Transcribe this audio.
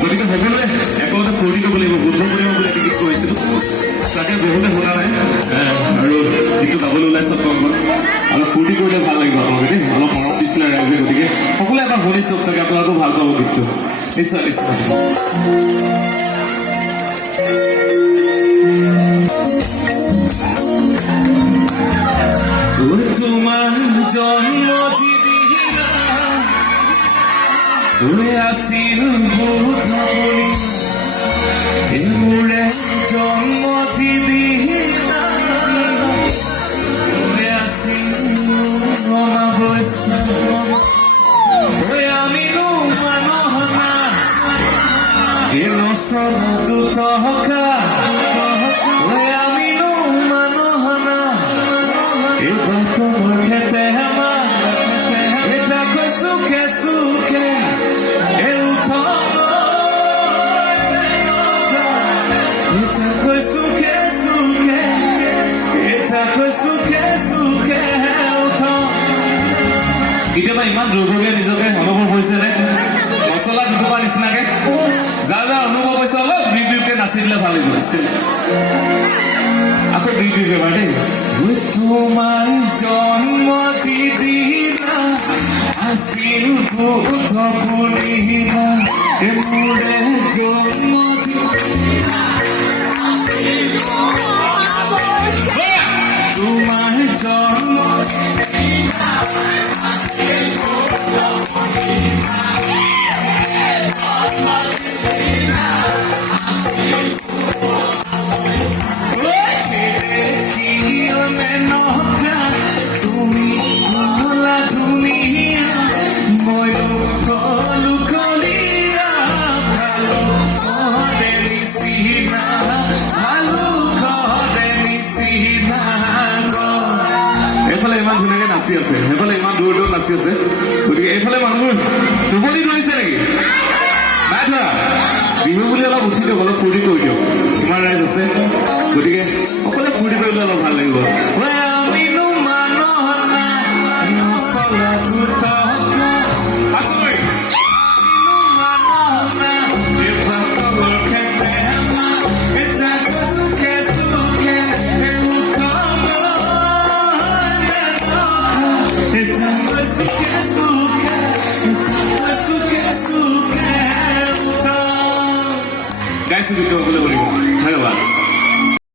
গতিকে সকলোৱে একেলগতে ফূৰ্তি কৰিব লাগিব বুদ্ধ পূৰ্ণিমা বুলি টিকেট কৰিছিলোঁ তাকে বহুতে শুনা নাই আৰু গীতটো গাবলৈ ওলাইছোঁ আপোনালোকক অলপ ফূৰ্তি কৰিলে ভাল লাগিব আপোনালোকে দেই অলপ মনত দিছিলে ৰাইজে গতিকে সকলোৱে এবাৰ শুনি চাওক চাগে আপোনালোকেও ভাল পাব গীতটো নিশ্চয় নিশ্চয় তোমাৰ জন্মদিনা আছিল মোৰে জন্মদিনা আছিল আমিনো মানুহনা নচলাটো টকা আমিনো মানুহনা এইবাৰ তোমাৰ খেতে কেতিয়াবা ইমান দুৰ্ভগীয়া নিজকে অনুভৱ হৈছে নে মছলা দুটোপা নিচিনাকে যাৰ যাৰ অনুভৱ হৈছে অলপ বিকে নাচি দিলে ভাল লাগিব আকৌ বিকে এবাৰ দেই তোমাৰ জন্মদিনা আছিল বুদ্ধ পূৰ্ণিমা মোৰে জন্মদিনা তোমাৰ জন্মদিনা সেইফালে ইমান দূৰ দূৰ নাচি আছে গতিকে এইফালে মানুহবোৰ টোপনি ধৰিছে নেকি নাই ধৰা বিহু বুলি অলপ উঠি দিয়ক অলপ ফূৰ্তি কৰি দিয়ক ইমান ৰাইজ আছে গতিকে সকলোৱে ফূৰ্তি কৰিলে অলপ ভাল লাগিব আমিনো মানুহ